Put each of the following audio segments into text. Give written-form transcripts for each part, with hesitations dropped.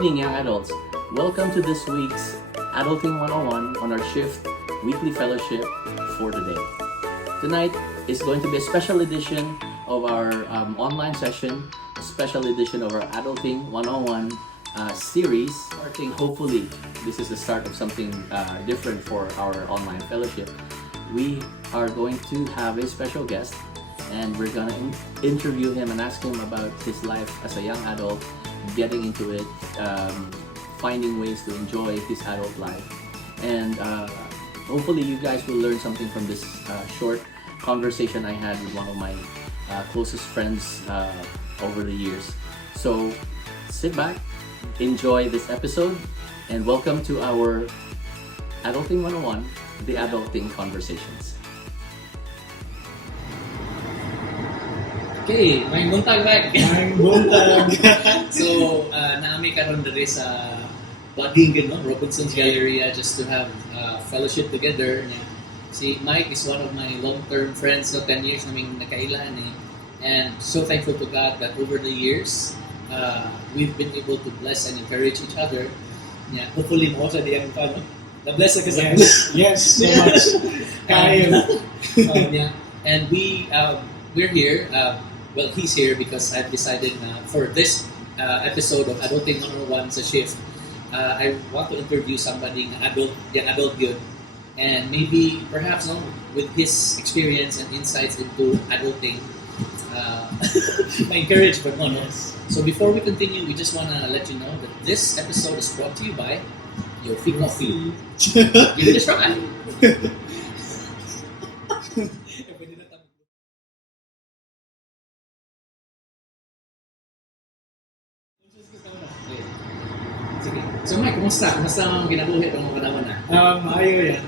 evening, young adults. Welcome to this week's Adulting 101 on our shift weekly fellowship for today. Tonight is going to be a special edition of our online session, a special edition of our Adulting 101 series. Starting, hopefully, this is the start of something different for our online fellowship. We are going to have a special guest, and we're going to interview him and ask him about his life as a young adult, getting into it, finding ways to enjoy his adult life. And hopefully you guys will learn something from this short conversation I had with one of my closest friends over the years. So sit back, enjoy this episode, and welcome to our Adulting 101, the Adulting Conversations. Okay, may buntag Mike. May buntag. So, naami karon diri sa Bading, no? Robinson's Galleria, just to have fellowship together. Si Mike is one of my long-term friends, so 10 years naming nakailan eh. And so thankful to God that over the years, we've been able to bless and encourage each other. Yeah, hopefully mo sa diyang pa, no? Na-bless ka sa Yes, so much. Kaya. Yeah. And we're here. Well, he's here because I've decided for this episode of Adulting 101 sa shift, I want to interview somebody young adult yun, and maybe perhaps with his experience and insights into adulting, ma-encourage but yes. So before we continue, we just want to let you know that this episode is brought to you by Your Free Coffee. Give it a try. Sige. So Mike, kumusta? Kumusta ang ginabuhi ng mga panahon na? Ayaw yan.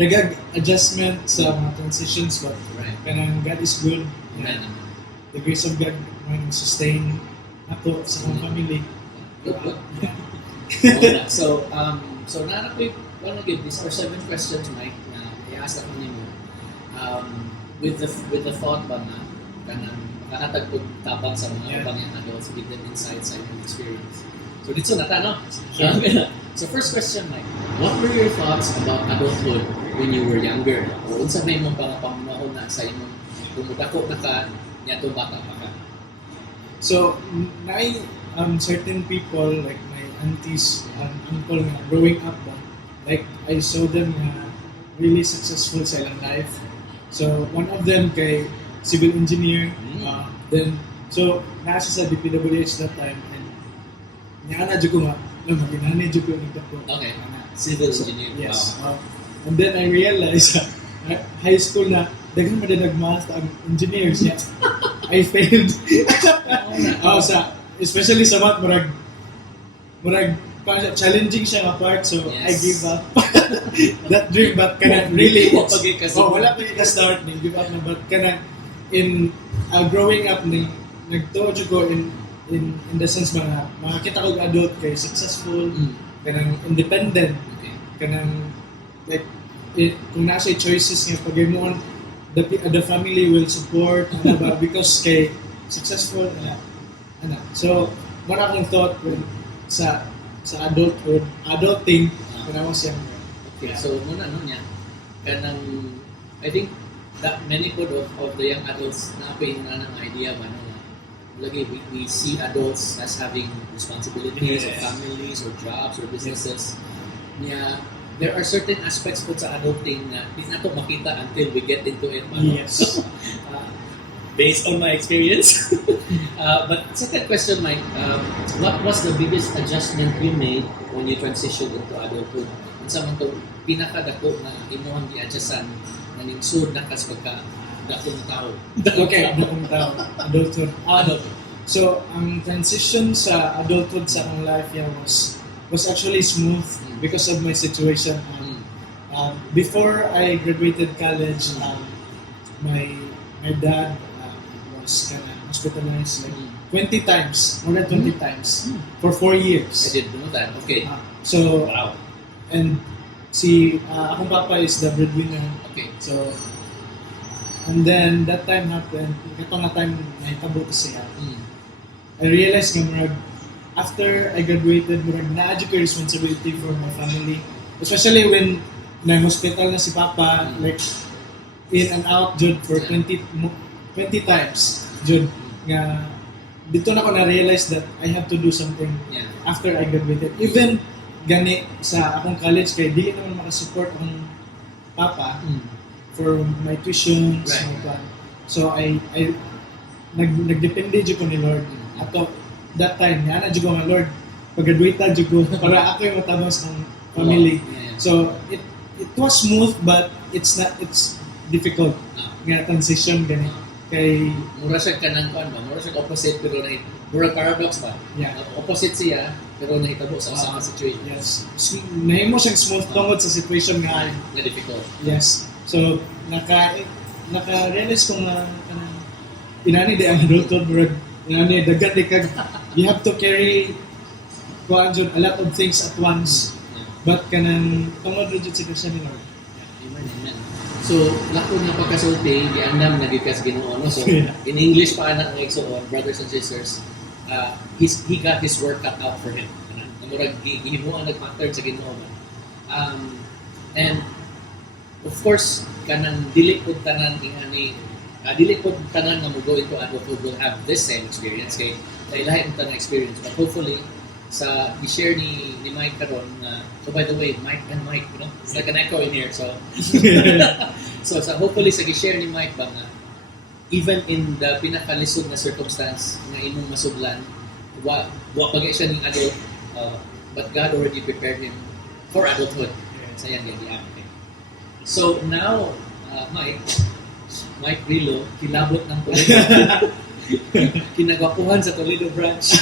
Nagag adjustment sa mga transitions but kanang God is good. Amen. The grace of God may sustain ako sa akong family. Good. So na ko wanna give these are 7 questions, Mike, na i-ask ako nimo. With the thought ba na kanang makahatag og tabang sa mga ibang young adults, give them insights and experience. So dito na ta, no? Sure. So first question, Mike, what were your thoughts about adulthood when you were younger? O unsa may mong pangapamunahon na sa imong kumudako na ka niadto bata pa ka? So, certain people like my aunties and uncle na growing up ba, like I saw them really successful sa ilang life. So one of them kay civil engineer, then so nasa sa DPWH that time, and niana jud ko nga maginani jud ko nagdako. Okay. Civil engineer. Yes. Wow. And then I realized high school na daghan man din nagmath ang engineers niya. I failed. Especially sa math, murag challenging siya nga part, so yes. I give up that dream, but kana really wala pa ka start ni give up na, but kana in growing up ni nagtuo ko in the sense makakita ko adult kay successful, kanang independent, kanang like kung nasa choices nga pagaymoon, the family will support because kay successful so what akong thought when sa adulting when I was younger. Okay, so muna niya kanang I think that many of the young adults na ng idea ba lagi we see adults as having responsibilities or families or jobs or businesses. Yeah, there are certain aspects po sa adulting na di nato makita until we get into it. Yes. Based on my experience. But second question, Mike, what was the biggest adjustment you made when you transitioned into adulthood? Ang sa mga pinakadako na imuhang i-adjustan na ningsud na kas pagka dakong tao. Okay, dakong tao. Adulthood. So, ang transition sa adulthood sa akong life was actually smooth because of my situation. Before I graduated college, my dad was hospitalized like 20 times, more than 20 times for 4 years. I didn't know that. Okay. So, wow. And akong papa is the breadwinner. Okay. So, and then that time happened, ito nga time na itabo ko siya. I realized nga after I graduated, murag na-adyo ko responsibility for my family. Especially when na-hospital na si Papa, like, in and out, Jud, for 20 times, Jud. Nga, dito na ko na-realize that I have to do something after I graduated. Even gani sa akong college, kaya dili naman makasupport ang Papa for my tuition. Right. So, nagdepende dyan ko ni Lord. Ato, that time, na dyan ko nga, Lord, pag-graduate dyan ko, para ako yung matabang sa family. So, it was smooth, but it's difficult. Nga transition, gani. Kay mura siya kanang kuan ba, mura siya opposite pero mura paradox ba? Yeah. Opposite siya pero nahitabo sa usa ka situation. Yes. Nahimo siyang smooth tungod sa situation nga difficult. Yes. So naka-realize ko nga inani di ang adulthood, murag inani dagat di kag you have to carry kuan jud a lot of things at once. But kanang tungod jud sa Christian Lord. Amen. So, lako na pagkasulti, giandam na gikas Ginoo no. So, in English pa anak ng igsoon, brothers and sisters, he got his work cut out for him. Murag gihimuan nagpattern sa Ginoo man. And of course, kanang dili pud tanan nga mo go into adulthood will have this same experience kay lahi ta na experience, but hopefully sa i-share ni Mike karon so by the way, Mike and Mike, you know, it's like an echo in here, so hopefully sa i-share ni Mike ba nga even in the pinakalisod na circumstance na imong masudlan wa pagay siya ning adult, but God already prepared him for adulthood. Sayang yan. Okay. So now Mike Reylow, kilabot ng Toledo. Kinagwapuhan sa Toledo branch.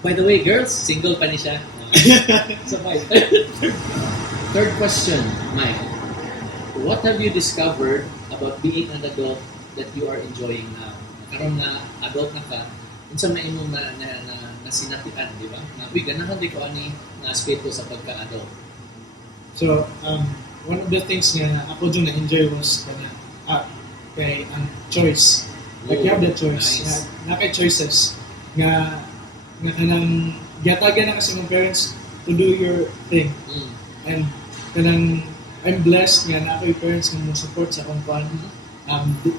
By the way, girls, single pa ni siya. So, third question, Mike. What have you discovered about being an adult that you are enjoying now? Karon na adult na ka, unsa may imong na sinatian, di ba? Uy, ganahan di ko ani na aspeto sa pagka-adult. So, one of the things nga ako dun na-enjoy was kay ang choice. Like, you have the choice. Nice. Na kay choices. Nga kanang gatagan na kasi ng parents to do your thing. And kanang I'm blessed nga na ako yung parents nga mo support sa akong pan.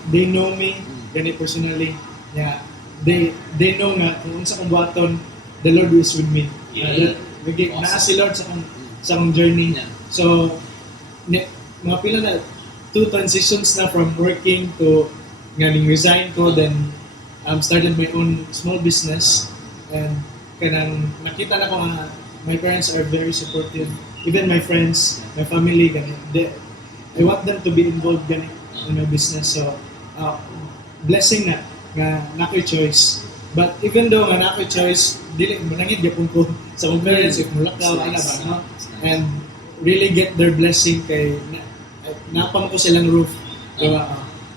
They know me, gani personally. Yeah, they know nga kung unsa kong buhaton, the Lord is with me. Awesome. Naa si Lord sa akong journey. Yeah. So, mga pila na 2 transitions na from working to ngaling resign ko, then started my own small business, and kanang nakita na ko nga my parents are very supportive, even my friends, my family, I want them to be involved in my business. So blessing na nga nakoy choice, but even though nga nakoy choice, dili manangit gyapon ko sa mga parents if mulakaw ana ba, no? And really get their blessing kay napang ko silang roof.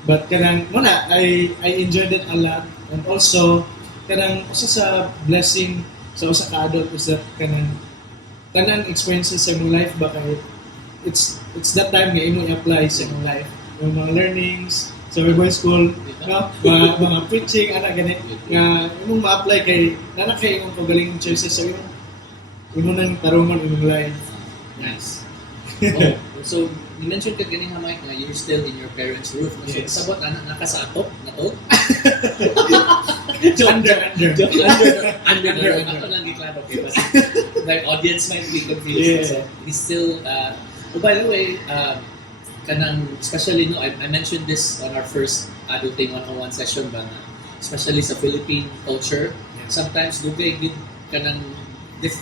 But kanang muna, I enjoyed it a lot, and also kanang usa sa blessing sa usa ka adult is that kanang tanang experiences sa imong life ba kay it's that time nga imo i-apply sa imong life yung mga learnings sa Bible school, no? mga preaching ana gani nga imong ma-apply kay nana kay imong pagaling choices sa imong nang tarungon imong life. Nice. So you mentioned ka ganing Mike na you're still in your parents' roof. So Yes. sabot naka sa atop na to. Under. Ako lang giklaro okay, but like audience might be confused. So he's still by the way, kanang especially no, I mentioned this on our first adulting 101 session ba na especially sa Philippine culture, sometimes dugay gid kanang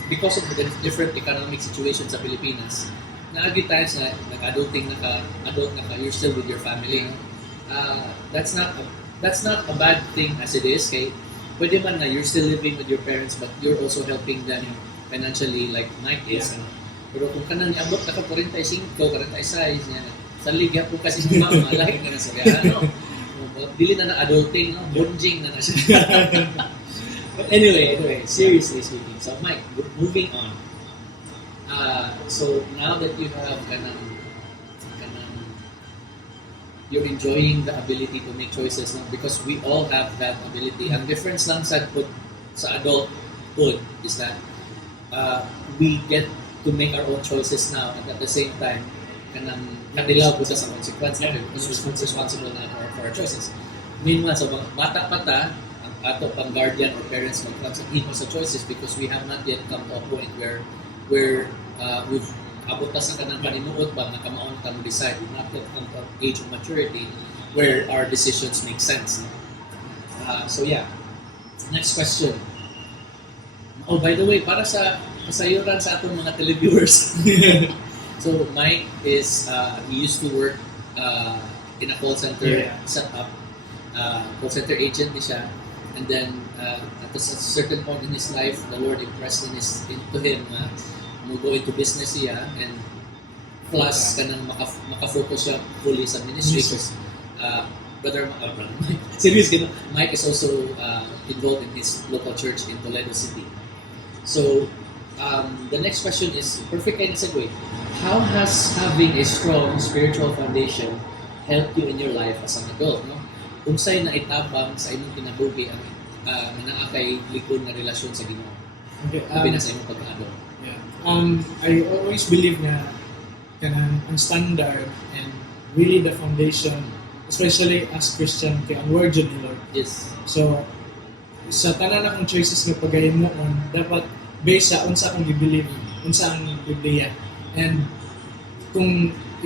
because of the different economic situation sa Pilipinas. Naagi times na nag-adulting adult na ka, you're still with your family. That's not a bad thing as it is. Kay pwede man na you're still living with your parents but you're also helping them financially like Mike is. Pero kung kanang iabot na ka 45, 46 niya, sa liga po kasi ng mama, lahi ka na sa ano. Dili na adulting, no? Bunging na siya. But anyway, seriously speaking. So Mike, moving on. So now that you have you're enjoying the ability to make choices, no? Because we all have that ability. Ang difference lang sa adulthood is that we get to make our own choices now, and at the same time, katilaw po sa consequence because we're responsible na for our choices. Meanwhile, sa mga bata pa ta, ang ato pang guardian or parents mag-come sa choices because we have not yet come to a point where we've abot ta sa kanang panimuot ba na kamaon ta mo decide. We've not yet come to an age of maturity where our decisions make sense. So yeah, next question. Oh, by the way, para sa kasayuran sa atong mga televiewers. So Mike is he used to work in a call center setup. Call center agent ni siya, and then at a certain point in his life, the Lord impressed into him mo go into business siya, and plus kanang makafocus siya fully sa ministry. Brother Mike, serious gano. Mike is also involved in his local church in Toledo City. So the next question is perfect kind of segue. How has having a strong spiritual foundation helped you in your life as an adult? No? Unsay na itabang sa imong kinabuhi ang kay likod na relasyon sa Ginoo? Okay, Labi na sa imong pagka-adult. Yeah. I always believe na ang standard and really the foundation, especially as Christian, kay ang word yun ni Lord. Yes. So, sa tanan akong choices nga pagahimoon, dapat based sa unsa akong i-believe, unsa ang Biblia. And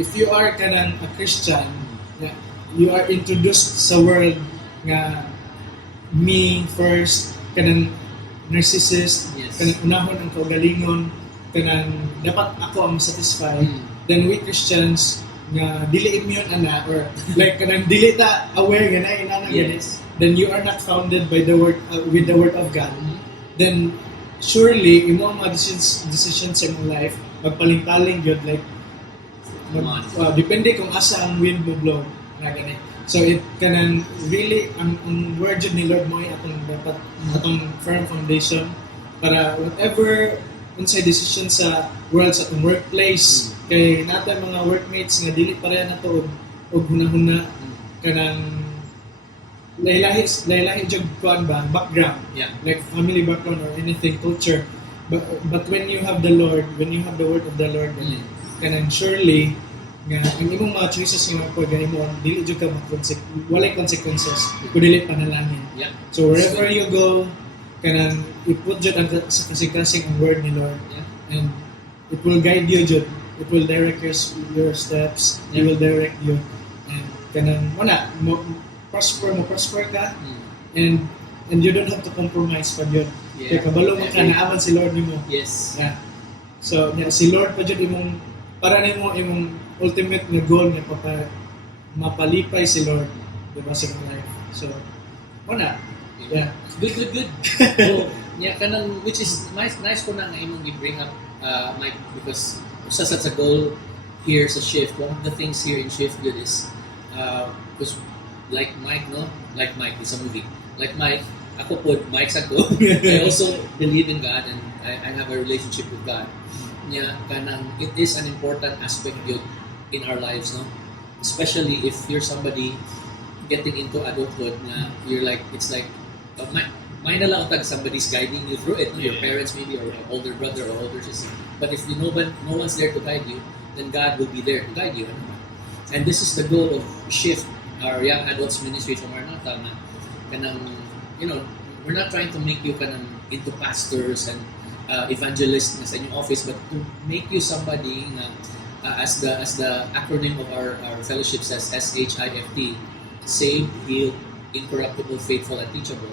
if you are kanang a Christian, you are introduced sa world nga me first, kanang narcissist, yes. Kanang unahon ang kaugalingon, kanang dapat ako ang satisfy. Then we Christians nga dili immune ana, or like kanang dili ta aware nga na inana yes. Then you are not founded by the word with the word of God. Then surely imo ang mga decisions sa imong life magpaling-paling gyud, like depende kung asa ang wind mo blow na gani. So it kanang really ang word yun ni Lord mo ay atong firm foundation para whatever unsay decision sa world, sa atong workplace, kay natin mga workmates nga dili pareha na to og hunahuna kanang lahi jud kuan ba background, like family background or anything, culture, but when you have the Lord, when you have the word of the Lord, kanang surely nga ang imong mga choices nga pagani mo dili jud ka walay consequences kung dili panalangin. So wherever you go, kanang iput jud ang sa kasing-kasing ang word ni Lord, and it will guide you jud, it will direct your steps, it will direct you, and kanang wala mo prosper ka, and you don't have to compromise pa yun. Kaya kabalo mo ka naaman si Lord nimo. Yes. Yeah. So si Lord pa jud imong para nimo imong ultimate na goal nga mapalipay si Lord, diba, sa life. So wala. Yeah. Good. So, kanang which is nice ko na nga imong i-bring up Mike, because sa goal here sa Shift, one of the things here in Shift Good is because like Mike, it's a movie. Like Mike, ako po, Mike sa ko. I also believe in God, and I have a relationship with God. Kanang it is an important aspect yun in our lives, no? Especially if you're somebody getting into adulthood na you're like, it's like may na lang somebody's guiding you through it, no? Your parents maybe, or older brother or older sister. But if no one's there to guide you, then God will be there to guide you. And this is the goal of Shift, our young adults ministry from Maranatha. Kanang, we're not trying to make you kanang into pastors and evangelists sa inyong office, but to make you somebody na as the acronym of our fellowship says, SHIFT, saved, healed, incorruptible, faithful, and teachable.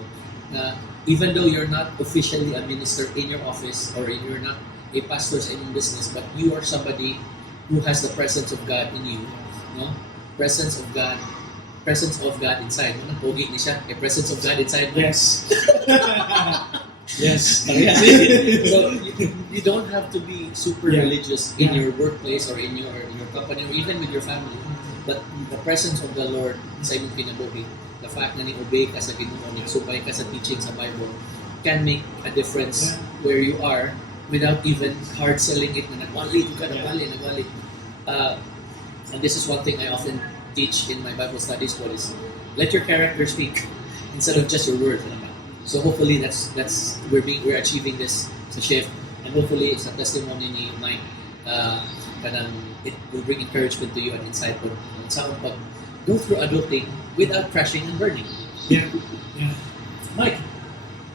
Even though you're not officially a minister in your office, or you're not a pastor in your business, but you are somebody who has the presence of God in you, no? Presence of God inside. Pogi ni siya. Presence of God inside. Yes. Yes. So you don't have to be super religious in your workplace or in your company or even with your family. But the presence of the Lord sa imong kinabuhi, the fact na ni-obey ka sa Ginoo, ni-subay ka sa teaching sa Bible, can make a difference where you are without even hard selling it na nagwali. And this is one thing I often teach in my Bible study school is let your character speak instead of just your words. So hopefully we're achieving this sa shift, and hopefully sa testimony ni Mike, kanang it will bring encouragement to you and insight po sa pag go through adulting without crashing and burning. Yeah. Yeah. Mike,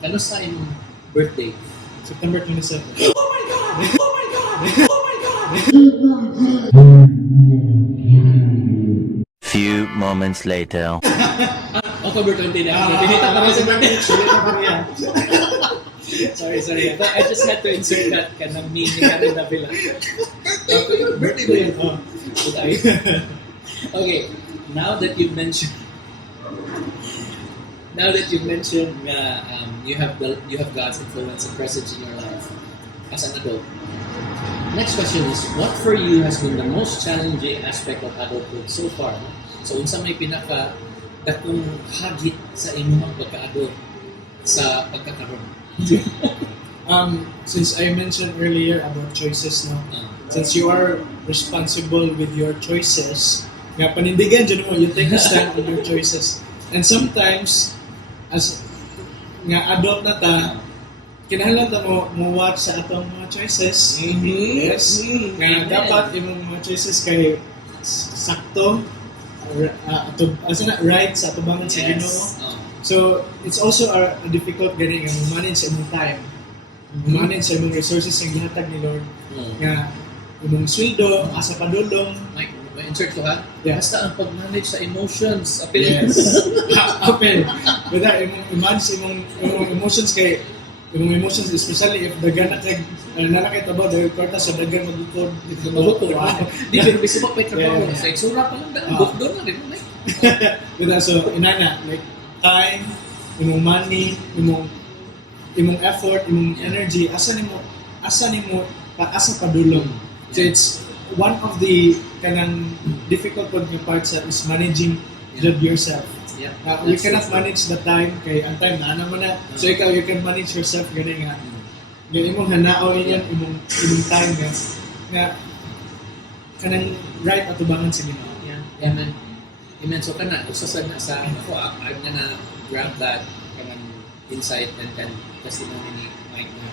kano sa imong birthday? September 27. Oh my God! Oh my God! Oh my God! Few moments later. October 20 na. Pinita pa rin sa birthday. Sorry. But I just had to insert that kanang meaning na rin na bila. Birthday ba yun? Okay, now that you mentioned you have God's influence and presence in your life as an adult. Next question is, what for you has been the most challenging aspect of adulthood so far? So unsa may pinaka dakong hagit sa imong pagka-adult sa pagkakaroon? Since I mentioned earlier about choices, no? Since you are responsible with your choices, nga panindigan dyan mo, you take a stand on your choices. And sometimes, as nga adult na ta, kinahanglan ta mo watch sa atong mga choices. Yes. Nga dapat imong mga choices kay sakto, right sa atubangan sa Ginoo. So, it's also a difficult gani nga manage sa imong time. Manage sa imong resources ang gihatag ni Lord. Nga imong sweldo, asa padulong. Mike, insert ko ha? Yeah. Basta ang pag-manage sa emotions. Apil. Yes. Apil. Bada, i-manage imong emotions kay imong emotions, especially if dagan na kay nanakitaba dahil kwarta sa dagan magukod. Magukod. Di pero bisa pa pay trabaho. Sa iksura pa lang daan. Doon na rin. Bada, so inana, like time, imong money, imong effort, imong energy, asa nimo asa padulong. So it's one of the kanang difficult parts is managing yourself. Yeah. We cannot manage the time kay ang time na naman na. So ikaw, you can manage yourself gani nga. Gani imong hanao yan imong time nga kanang right atubangan sa Ginoo. Yeah. Amen. Amen. So kana usa sa ako I'm gonna grab that kanang insight and testimony ni Mike na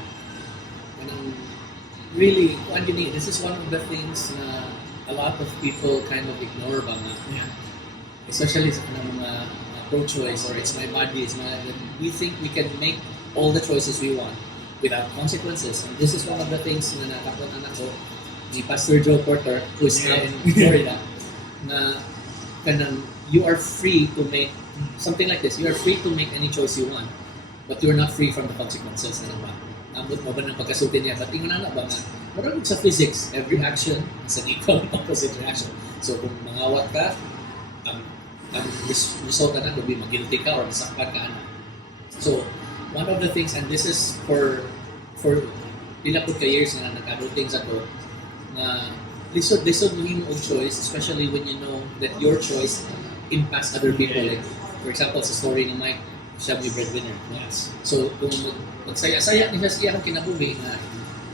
kanang really this is one of the things na a lot of people kind of ignore ba nga. Yeah. Especially sa mga pro-choice or it's my body, we think we can make all the choices we want without consequences. And this is one of the things na natapunan ako ni Pastor Joe Porter, who is now in Florida, na kanang you are free to make something like this. You are free to make any choice you want, but you are not free from the consequences. Ano ba? Ambot mo ba ng pagkasutin niya? But ingon na ba nga, marami sa physics, every action is an equal and opposite reaction. So kung mangawat ka, ang result na could be mag-guilty ka or masakpan ka. So, one of the things, and this is for pila po ka years na nag-adulting sa ko, na lisod mo yung choice, especially when you know that your choice impacts other people. Like, for example, sa story ni Mike, siya yung breadwinner. Yes. So, kung magsaya-saya niya siya ang kinabuhi na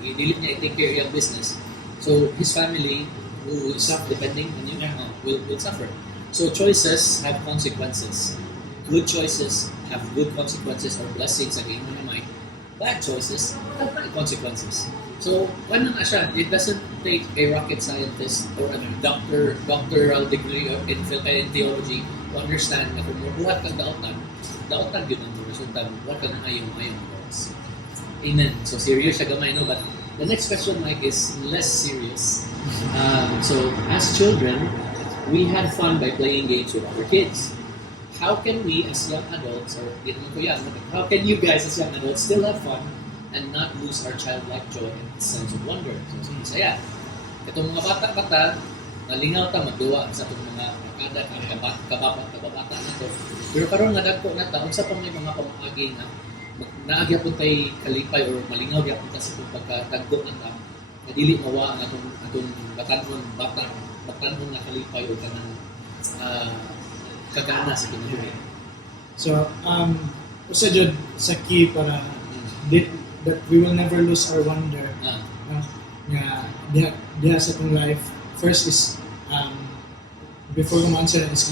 i-delete niya, i-take care of business. So, his family will suffer, depending on you, will suffer. So choices have consequences. Good choices have good consequences or blessings again mo na Mike. Bad choices have bad consequences. So, ano na siya? It doesn't take a rocket scientist or a doctoral degree in theology to understand na kung mabuhat kang daotan yun ang resulta. What kang ayong course. Amen. So, serious siya gamay, no? But the next question, Mike, is less serious. So, as children, we had fun by playing games with other kids. How can we as young adults, or how can you guys as young adults still have fun and not lose our childlike joy and sense of wonder? So, saya. Itong mga bata-bata, nalingaw ta magduwa sa itong mga makada, kababata na to. Pero karon nga dagko na ta, unsa pa may mga pamagi na naagya pun tay kalipay or malingaw gyapon ta sa pagkatagdo na ta. Dili mawa ang atong batanon na kalipay o kanang kagana sa kinabuhi. So, usa jud sa key para that we will never lose our wonder. Nga diha sa atong life. First is before ko answer is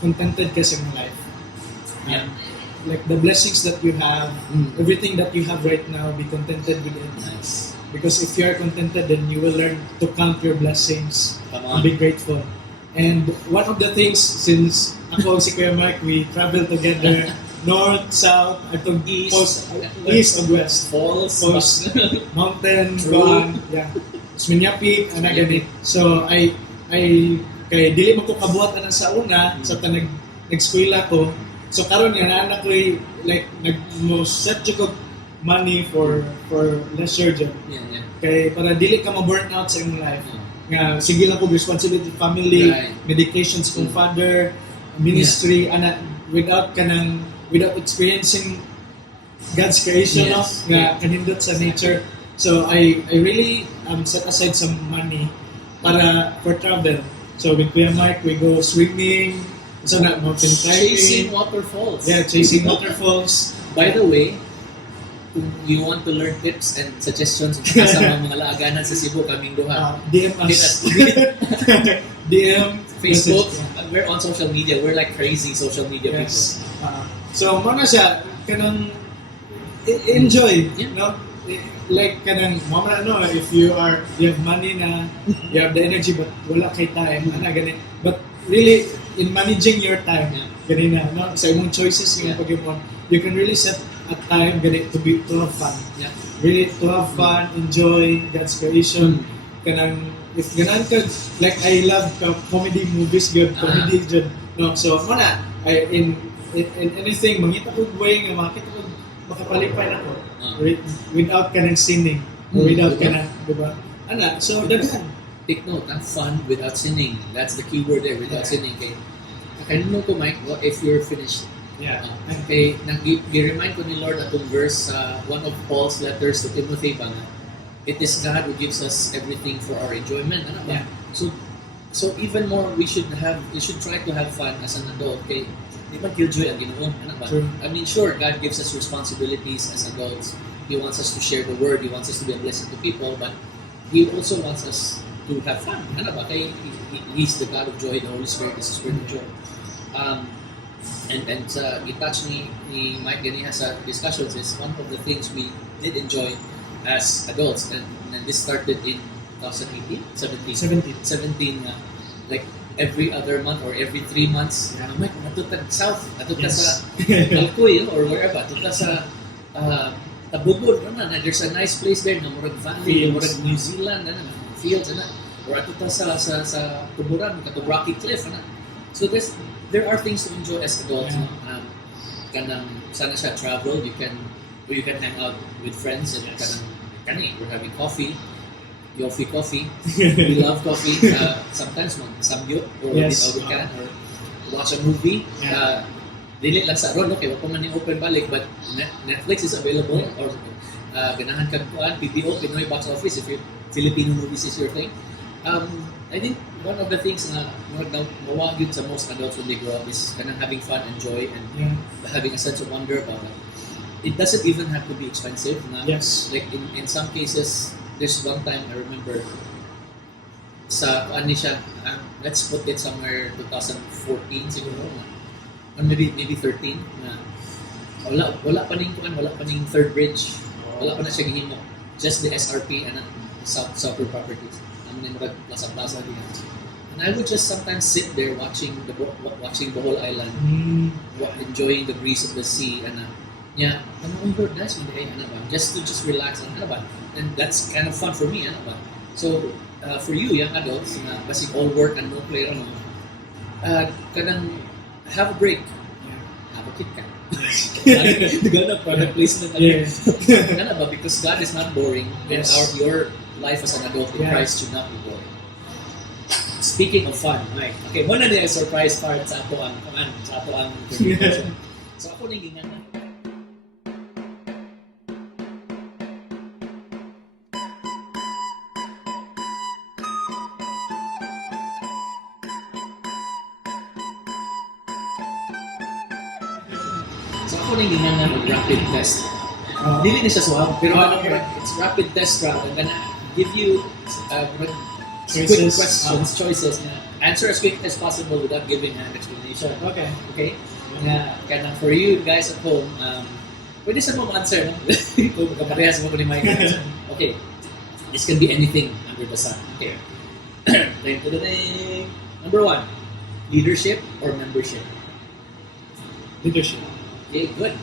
contented ka sa mong life. Yeah. Like the blessings that you have, everything that you have right now, be contented with it. Nice. Because if you are contented, then you will learn to count your blessings Come and on. be grateful. And one of the things, since ako si Kuya Mike, we travel together, north, south, atong East. east and west. Falls. Mountain, True. Goan, yeah. Sminyapik, ana gani. So, kay dili mo ko kabuhat na sa una, sa nag-eskwela ko. So, karon nga, anak ko like, nag-set ko money for leisure job. Yeah. Kay para dili ka ma-burn out sa imong life. Nga sige lang ko responsibility family, Right. medications kong father, ministry ana without experiencing God's creation Yes. nga kanindot sa nature. So I really set aside some money for travel. So with Kuya Mike we go swimming, so na mountain Chasing climbing. waterfalls. Yeah, chasing waterfalls. By the way, kung you want to learn tips and suggestions sa mga laaganan sa Cebu, kaming duha. DM us. DM Facebook, message. we're on social media. We're like crazy social media Yes. So mo na siya kanang enjoy, Yeah. no? Like kanang mo na no, if you have money na, you have the energy but wala kay time, ana gani. But really in managing your time, gani na, no? Sa imong choices yung pag-ipon, you can really set a time gani to have fun. Yeah. Really to have fun, enjoy God's creation. Kanang if ganan ka, like I love comedy movies, good comedy good. No, so mo na in anything mangita ko way nga makita ko makapalipay na ko without kanang sinning or without kanang, di ba? Ana, so daghan. Take note, have fun without sinning. That's the key word there, without sinning. Okay. Kanino ko, Mike, what if you're finished? Yeah. Okay, gi-remind ko ni Lord atong verse sa one of Paul's letters to Timothy ba nga, it is God who gives us everything for our enjoyment. Ano ba? Yeah. So even more, we should try to have fun as an adult. Okay, di ba killjoy ang Ginoo? Ano ba? True. I mean, sure, God gives us responsibilities as adults. He wants us to share the word. He wants us to be a blessing to people, but He also wants us to have fun. Ano ba? Kaya He's the God of joy. The Holy Spirit is the Spirit of joy. And sa i-touch ni Mike ganiha sa discussions is one of the things we did enjoy as adults, and this started in 2018, 17, like every other month or every 3 months. Mike, natutag south, natutag sa Alcoy or wherever, natutag sa Tabugod, there's a nice place there na murag valley, Fields. murag New Zealand, fields, or natutag sa Tuburan, katong Rocky Cliff, so there are things to enjoy as adults. Kanang sana siya travel, you can hang out with friends and we're having coffee. We love coffee. Sometimes samgyup or Yes. we can or watch a movie. Dili lang sa ron, okay, wag pa man ni open balik, but Netflix is available or ganahan kag kuan PBO, Pinoy Box Office if Filipino movies is your thing. I think one of the things na mawag yun sa most adults when they grow up is kanang having fun and joy and having a sense of wonder about it. It doesn't even have to be expensive. Yes. Like in some cases, there's one time I remember sa ano siya, let's put it somewhere 2014 siguro or maybe 13 na wala pa ning third bridge, wala pa na siya gihimo, just the SRP and Southern Properties. Plaza diyan. And I would just sometimes sit there watching the whole island, enjoying the breeze of the sea, and nice just to relax, and that's kind of fun for me, So for you, young adults, basig all work and no play, kanang have a break, have a Kit Kat. Gana product placement because God is not boring, and your life as an adult in Christ should not be boring. Speaking of fun, Mike. Okay, muna na yung surprise part sa ato ang presentation. So ako nang gingan na. So ako nang gingan na mag-rapid test. Dili na siya swab, pero it's rapid test rather. I'm gonna give you quick questions, choices. answer as quick as possible without giving an explanation. Okay. Okay? Kanang for you guys at home, pwede sa mong answer, no? Kung kaparehas mo ko ni Mike. Okay. This can be anything under the sun. Okay. Number 1, leadership or membership? Leadership. Okay, good.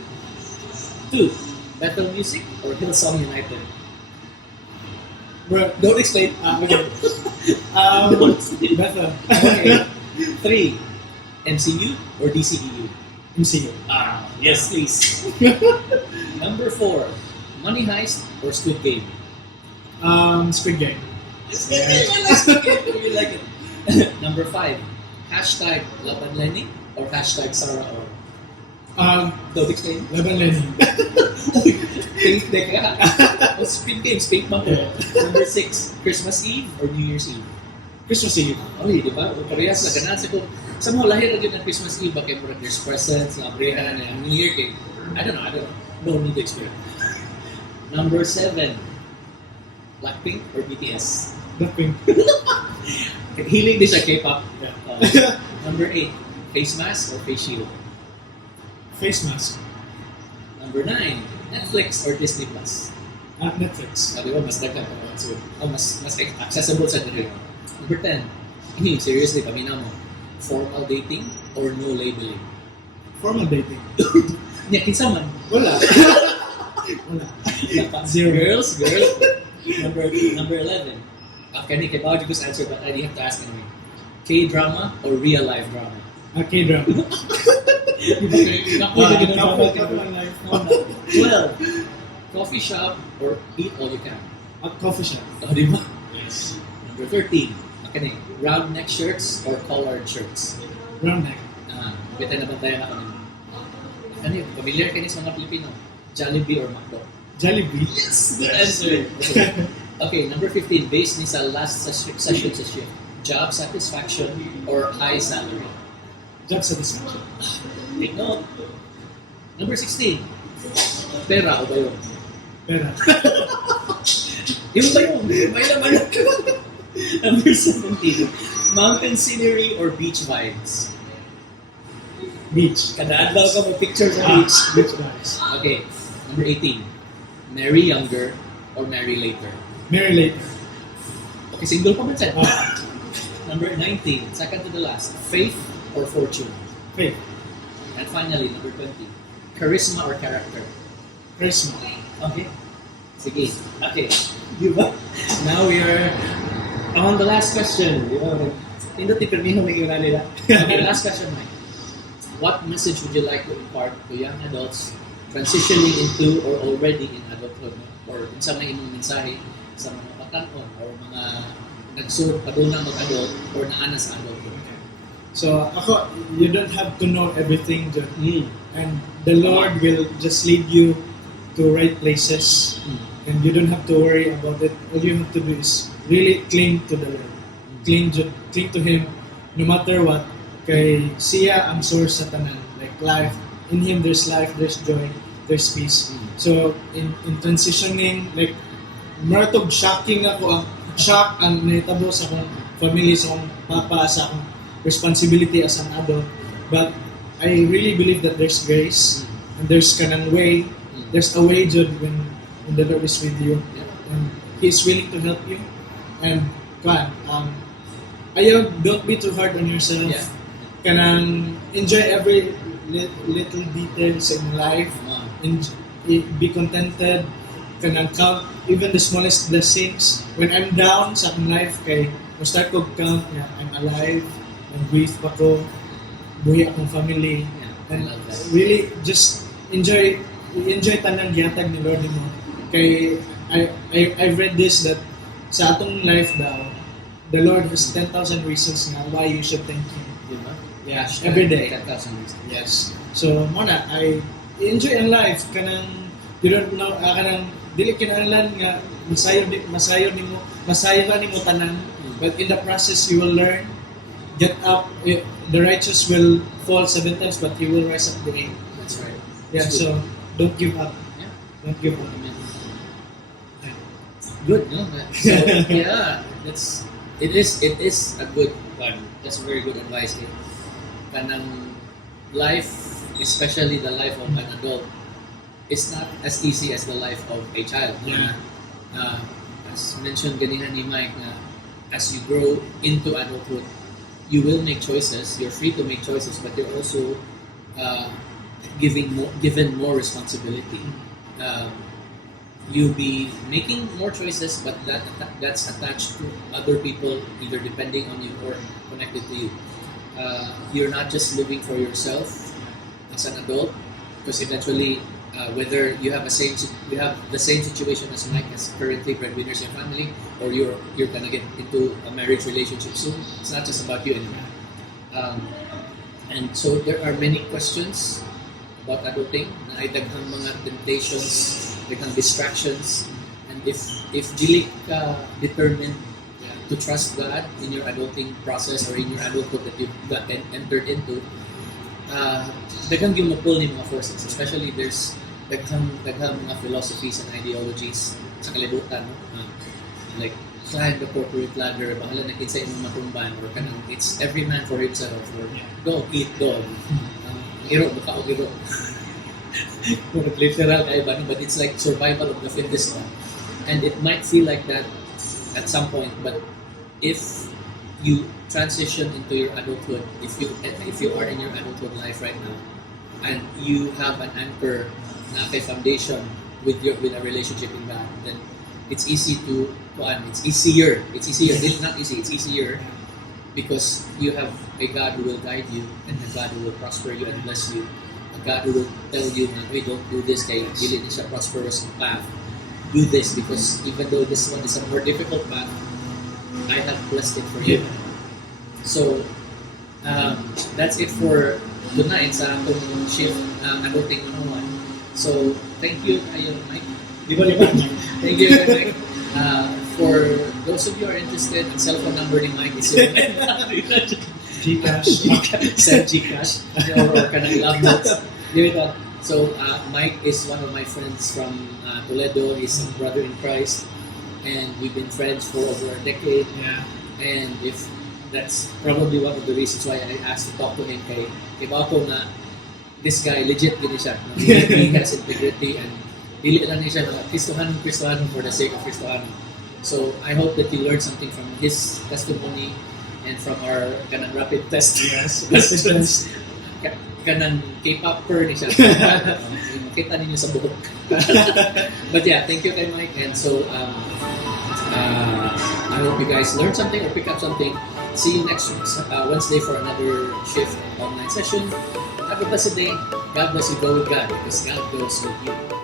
2, Bethel Music or Hillsong United? Bro, Don't explain. okay. Better. Okay. 3, MCU or DCEU? MCU. Yes, please. Number 4, Money Heist or Squid Game? Squid Game. Squid Game, I like Squid Game. I really like it. Number 5, hashtag Laban Lenny or hashtag Sarah or? Don't explain. Laban Lenny. Pink deck ka. O Squid Games, pink mo. Number 6, Christmas Eve or New Year's Eve? Christmas Eve. Oy, di ba? O parehas na ganaan sa kung sa mga lahir na yun ng Christmas Eve, bakit murag there's presents, abrihan na New Year cake. I don't know. No need to explain. Number 7, Blackpink or BTS? Blackpink. Healing din sa K-pop. Yeah. Number 8, face mask or face shield? Face mask. Number 9, Netflix or Disney Plus? Netflix. Di ba? Mas daghan. Mas accessible sa dito. Number 10, seriously, pamina mo, formal dating or no labeling? Formal dating. Niya, kinsa man. Wala. Wala. Zero. Girls. Number 11. Okay, kay Bawad ko sa answer, but I have to ask anyway. K-drama or real life drama? K-drama. Couple life. 12. Coffee shop or eat all you can? Coffee shop. Oh, di ba? Yes. Number 13. Okay, round neck shirts or collared shirts? Round neck. Kita na bantayan ako nito. Ano yun? Familiar kayo sa mga Pilipino? Jollibee or McDo? Jollibee. Yes! Good answer! Okay, number 15. Based ni sa last session sa shift. Job satisfaction or high salary? Job satisfaction. Take note. Number 16. Pera o ba yun? Pera. Yung ba yun? May laman. Number 17. Mountain scenery or beach vibes? Beach. Kada adlaw ka mo picture sa beach. Beach guys. Okay. Number 18. Marry younger or marry later? Marry later. Okay, single pa man siya. Ah. Number 19. Second to the last. Faith or fortune? Faith. And finally, number 20. Charisma or character? Charisma. Okay. Sige. Okay. Diba? Now we are on the last question. Diba? Hindi permiho may gina nila. Okay, last question, Mike. What message would you like to impart to young adults transitioning into or already in adulthood? Or sa mga imong mensahe sa mga patanon or mga nagsurot pa doon na mag-adult or naana sa adulthood? So, ako, you don't have to know everything, John. Mm. And the Lord will just lead you to right places. And you don't have to worry about it. All you have to do is really cling to the Lord. Cling to Him no matter what. Kay siya ang source sa tanan. Like life. In Him there's life, there's joy, there's peace. So, in transitioning, like, maratog shocking ako. Shock ang nahitabo sa akong family, sa akong papa, sa akong responsibility as an adult. But I really believe that there's grace and there's kanang way. There's a way, Jude, when the Lord is with you and He's willing to help you. And ayaw, don't be too hard on yourself. Yeah. Kanang enjoy every little details in life. Be contented. Kanang count even the smallest blessings. When I'm down sa akong life, kay start ko count nga I'm alive, and breathe pa ko, buhi akong family, and really just enjoy tanang gihatag ni Lord mo. Kay I've read this that sa atong life daw, the Lord has 10,000 reasons nga why you should thank Him. Diba? Yeah, Hashtag every day. 10,000 reasons. Yes. So, muna, I enjoy ang life. Kanang, you don't know, kanang, dili kinahanglan nga, masayo nimo tanan. But in the process, you will learn, get up, the righteous will fall 7 times, but he will rise up to 8. That's right. Yeah, That's so, don't give up. Yeah. Don't give up. Good, no? So, yeah, that's it is a good one. That's a very good advice. Eh? Kanang life, especially the life of an adult, is not as easy as the life of a child. Yeah. Uh, as mentioned ganina ni Mike, na as you grow into adulthood, you will make choices. You're free to make choices, but you're also uh, given more responsibility. You'll be making more choices, but that's attached to other people, either depending on you or connected to you. You're not just living for yourself as an adult, because eventually, whether you have the same situation as Mike, as currently breadwinners in your family, or you're gonna get into a marriage relationship soon, it's not just about you anymore. And so there are many questions about adulting na ay daghang mga temptations, daghang distractions, and if dili ka determined to trust God in your adulting process or in your adulthood that you've entered into, daghang gimupol ni mga forces. Especially there's daghang mga philosophies and ideologies sa kalibutan, like climb the corporate ladder, bahala na kinsa imong matumban, or kanang it's every man for himself, or dog eat dog. Iro baka og iro. Literal kay ba, but it's like survival of the fittest one. And it might feel like that at some point, but if you transition into your adulthood, if you are in your adulthood life right now, and you have an anchor na kay foundation with a relationship in God, then it's easy to it's easier. It's not easy, it's easier, because you have a God who will guide you, and a God who will prosper you and bless you, a God who will tell you na, hey, don't do this, kay dili ni siya prosperous path. Do this, because even though this one is a more difficult path, I have blessed it for you. So that's it for tonight sa atong shift adulting 101. So thank you kayo, Mike. Thank you, Mike. For those of you who are interested, ang cellphone number ni Mike is Gcash. Send Gcash or kanang love notes. Give it up. So Mike is one of my friends from Toledo. He's a brother in Christ, and we've been friends for over a decade. Yeah. And if that's probably one of the reasons why I asked to talk to him, kay Bato na this guy legit gini siya. He has integrity, and dili lang niya siya na Kristohanon for the sake of Kristohanon. So I hope that you learned something from his testimony and from our kanang rapid test. Yes. Questions. Kanang K-popper ni siya. Makita ninyo sa buhok. But yeah, thank you kay Mike. And so I hope you guys learned something or pick up something. See you next Wednesday for another shift online session. Have a blessed day. God bless you. Go with God, because God goes with you.